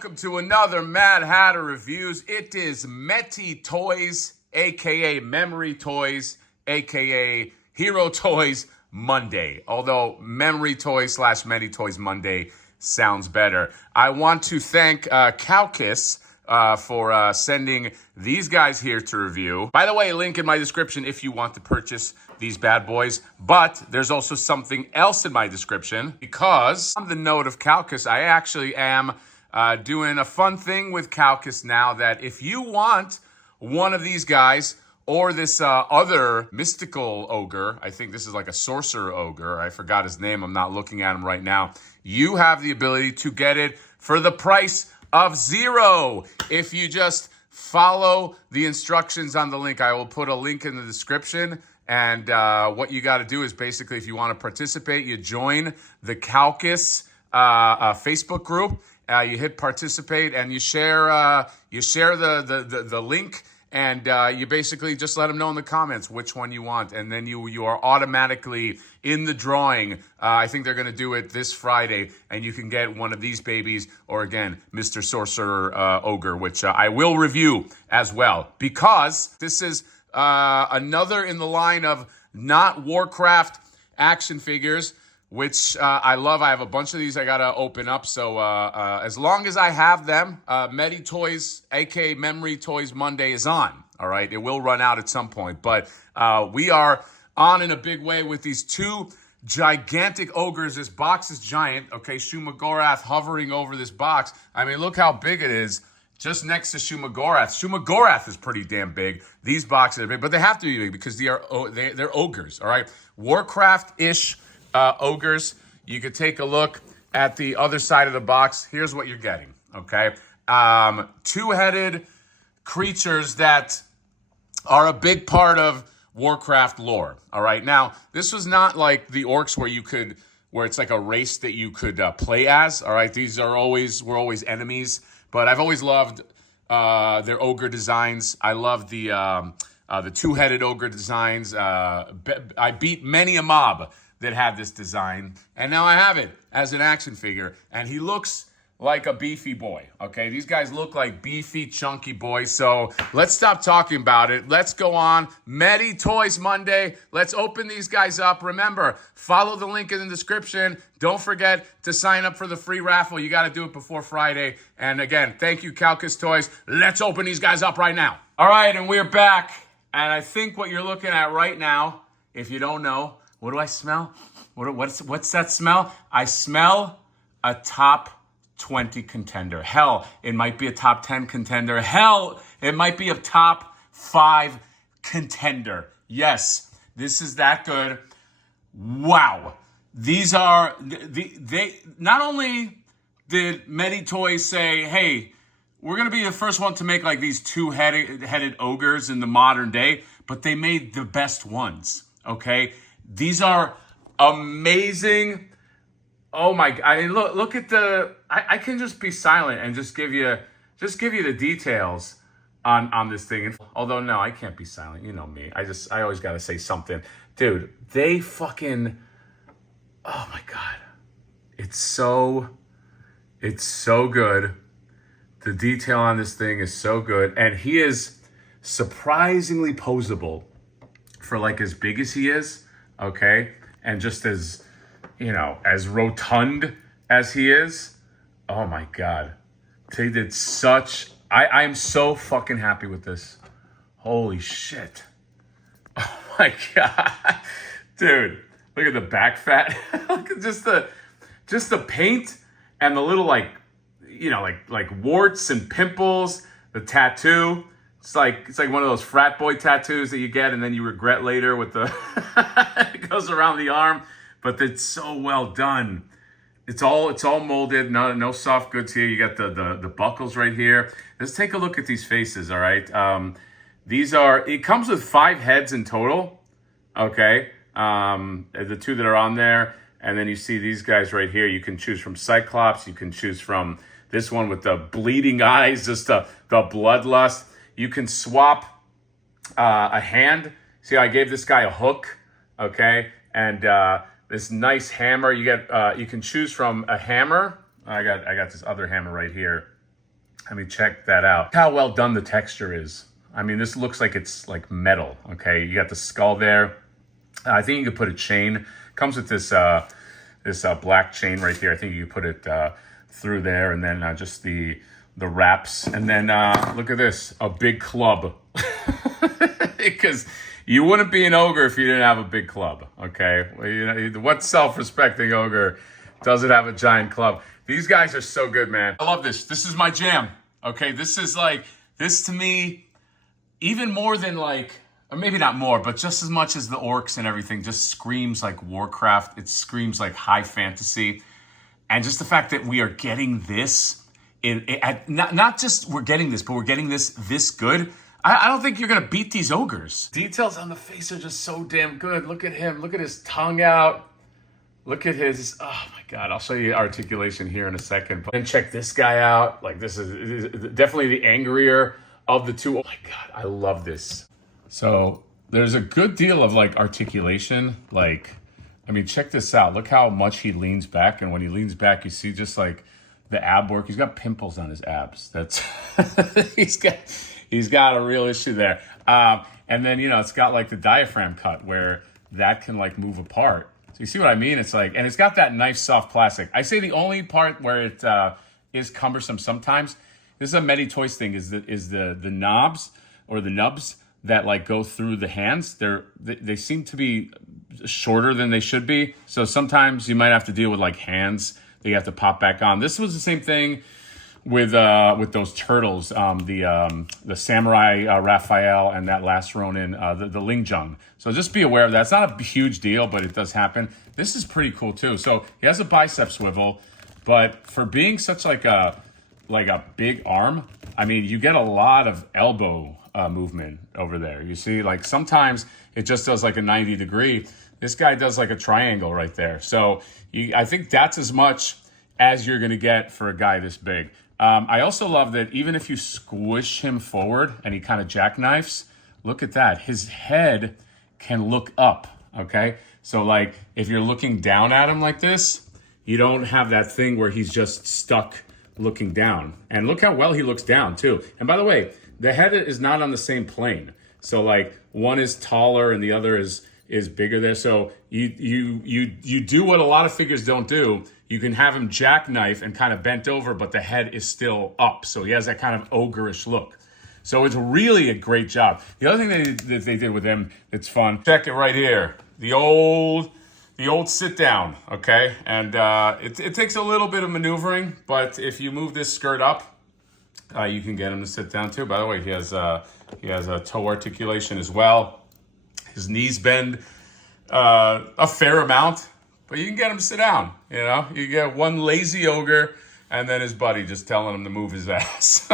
welcome to another Mad Hatter Reviews. It is MetyToyz, aka Memory Toys, aka Hero Toys Monday. Although Memory Toys / MetyToyz Monday sounds better. I want to thank Calcus for sending these guys here to review. By the way, link in my description if you want to purchase these bad boys. But there's also something else in my description because on the note of Calcus, I actually am doing a fun thing with Calcus now that if you want one of these guys or this other mystical ogre, I think this is like a sorcerer ogre. I forgot his name. I'm not looking at him right now. You have the ability to get it for the price of $0 if you just follow the instructions on the link. I will put a link in the description. And what you got to do is basically, if you want to participate, you join the Calcus Facebook group. You hit participate and you share the link, and you basically just let them know in the comments which one you want, and then you are automatically in the drawing. I think they're going to do it this Friday, and you can get one of these babies, or again, Mr. Sorcerer Ogre, which I will review as well, because this is another in the line of not Warcraft action figures, which I love. I have a bunch of these I got to open up. So as long as I have them, MetyToyz, aka Memory Toys Monday, is on. All right. It will run out at some point. But we are on in a big way with these two gigantic ogres. This box is giant. Okay. Shumagorath hovering over this box. I mean, look how big it is. Just next to Shumagorath. Shumagorath is pretty damn big. These boxes are big, but they have to be big because they're ogres. All right. Warcraft-ish ogres. You could take a look at the other side of the box. Here's what you're getting, okay? Two-headed creatures that are a big part of Warcraft lore, all right? Now, this was not like the orcs where it's like a race that you could play as, all right? These were always enemies, but I've always loved their ogre designs. I love the two-headed ogre designs. I beat many a mob that had this design, and now I have it as an action figure, and he looks like a beefy boy, okay? These guys look like beefy, chunky boys, so let's stop talking about it. Let's go on. MetyToyz Monday. Let's open these guys up. Remember, follow the link in the description. Don't forget to sign up for the free raffle. You got to do it before Friday. And again, thank you, Calcus Toys. Let's open these guys up right now. All right, and we're back, and I think what you're looking at right now, if you don't know, what do I smell? What's that smell? I smell a top 20 contender. Hell, it might be a top 10 contender. Hell, it might be a top 5 contender. Yes, this is that good. Wow. These are, they not only did MetyToyz say, hey, we're going to be the first one to make like these two-headed ogres in the modern day, but they made the best ones, okay? These are amazing. Oh my God. I mean, look at the, I can just be silent and just give you the details on this thing. Although no, I can't be silent. You know me. I always got to say something. Dude, they fucking, oh my God. It's so good. The detail on this thing is so good. And he is surprisingly posable for like as big as he is. Okay, and just as, you know, as rotund as he is, oh my God. They did such, I am so fucking happy with this. Holy shit. Oh my God. Dude, look at the back fat. Look at just the paint and the little like, you know, like warts and pimples, the tattoo. It's like one of those frat boy tattoos that you get and then you regret later with the it goes around the arm, but it's so well done. It's all molded, no soft goods here. You got the buckles right here. Let's take a look at these faces, all right? It comes with 5 heads in total, okay? The 2 that are on there, and then you see these guys right here. You can choose from Cyclops, you can choose from this one with the bleeding eyes, just the bloodlust. You can swap a hand. See, I gave this guy a hook, okay? And this nice hammer. You can choose from a hammer. I got this other hammer right here. I mean, check that out. Look how well done the texture is. I mean, this looks like it's like metal, okay? You got the skull there. I think you could put a chain. Comes with this black chain right there. I think you could put it through there, and then just the wraps. And then look at this, a big club. Because you wouldn't be an ogre if you didn't have a big club, okay? Well, you know, what self-respecting ogre doesn't have a giant club? These guys are so good, man. I love this. This is my jam, okay? This is like, this to me, even more than like, or maybe not more, but just as much as the orcs and everything, just screams like Warcraft. It screams like high fantasy. And just the fact that we are getting this, not just we're getting this, but we're getting this good. I don't think you're going to beat these ogres. Details on the face are just so damn good. Look at him. Look at his tongue out. Look at his, oh my God. I'll show you articulation here in a second. But then check this guy out. Like, this is definitely the angrier of the two. Oh my God, I love this. So there's a good deal of like articulation. Like, I mean, check this out. Look how much he leans back. And when he leans back, you see just like the ab work. He's got pimples on his abs. That's, he's got a real issue there. And then, you know, it's got like the diaphragm cut where that can like move apart. So you see what I mean? It's like, and it's got that nice soft plastic. I say the only part where it is cumbersome sometimes, this is a MetyToyz thing, is the knobs or the nubs that like go through the hands. They seem to be shorter than they should be. So sometimes you might have to deal with like hands that you have to pop back on. This was the same thing with those turtles, the Samurai Raphael and that last Ronin, the Lingjung. So just be aware of that. It's not a huge deal, but it does happen. This is pretty cool too. So he has a bicep swivel, but for being such like a big arm, I mean, you get a lot of elbow movement over there. You see, like sometimes it just does like a 90 degree. This guy does like a triangle right there. So I think that's as much as you're going to get for a guy this big. I also love that even if you squish him forward and he kind of jackknifes, look at that. His head can look up, okay? So like if you're looking down at him like this, you don't have that thing where he's just stuck looking down. And look how well he looks down too. And by the way, the head is not on the same plane. So like one is taller and the other is bigger there. So you do what a lot of figures don't do. You can have him jackknife and kind of bent over, but the head is still up. So he has that kind of ogreish look. So it's really a great job. The other thing that they did with him that's fun, check it right here. The old sit down, okay? And it takes a little bit of maneuvering, but if you move this skirt up, you can get him to sit down too. By the way, he has a toe articulation as well. His knees bend a fair amount, but you can get him to sit down, you know? You get one lazy ogre and then his buddy just telling him to move his ass.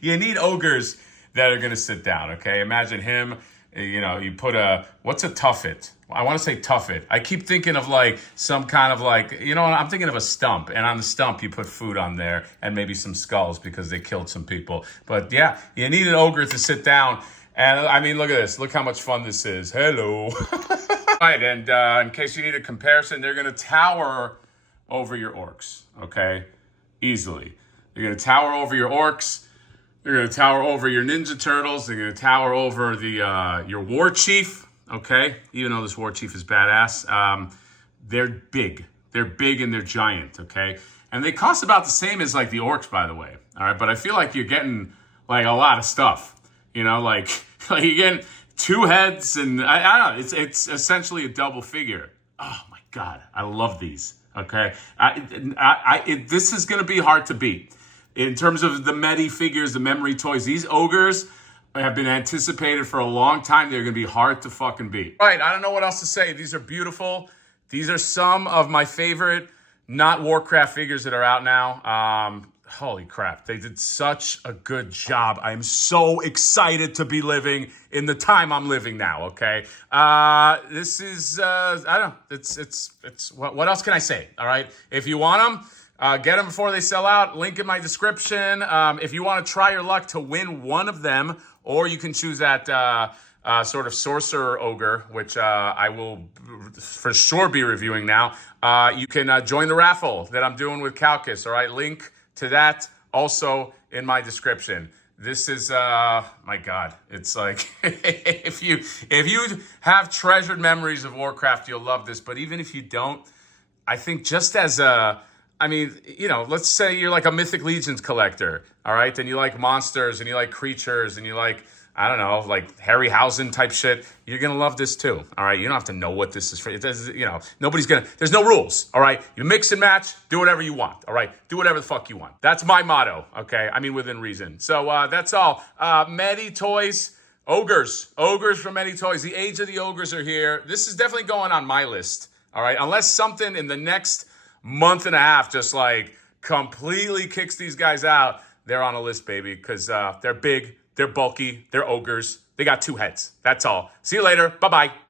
You need ogres that are going to sit down, okay? Imagine him, you know, you put what's a tuffet? I want to say tuffet. I keep thinking of like some kind of like, you know, I'm thinking of a stump. And on the stump, you put food on there and maybe some skulls because they killed some people. But yeah, you need an ogre to sit down. And I mean, look at this. Look how much fun this is. Hello. Right, and in case you need a comparison, they're going to tower over your orcs, okay? Easily. They're going to tower over your orcs. They're going to tower over your Ninja Turtles. They're going to tower over your War Chief, okay? Even though this War Chief is badass. They're big. They're big and they're giant, okay? And they cost about the same as like the orcs, by the way. All right, but I feel like you're getting like a lot of stuff. You know, like you're getting 2 heads and I don't know. It's essentially a double figure. Oh my God, I love these. Okay, this is going to be hard to beat. In terms of the Meti figures, the memory toys, these ogres have been anticipated for a long time. They're going to be hard to fucking beat. Right, I don't know what else to say. These are beautiful. These are some of my favorite not Warcraft figures that are out now. Holy crap, they did such a good job. I'm so excited to be living in the time I'm living now, okay? This is, I don't know, it's what else can I say, all right? If you want them, get them before they sell out. Link in my description. If you want to try your luck to win one of them, or you can choose that sort of sorcerer ogre, which I will for sure be reviewing now. You can join the raffle that I'm doing with Calcus, all right? Link to that also in my description. This is my God, it's like if you have treasured memories of Warcraft, you'll love this. But even if you don't, I think just as a, I mean, let's say you're like a Mythic Legions collector, all right? And you like monsters and you like creatures and you like, I don't know, like Harryhausen type shit. You're going to love this too, all right? You don't have to know what this is for. It does, nobody's going to, there's no rules, all right? You mix and match, do whatever you want, all right? Do whatever the fuck you want. That's my motto, okay? I mean, within reason. So that's all. MetyToyz, Ogres from MetyToyz. The age of the Ogres are here. This is definitely going on my list, all right? Unless something in the next month and a half just like completely kicks these guys out, they're on a list, baby, because they're big, they're bulky, they're ogres, they got 2 heads. That's all. See you later. Bye-bye.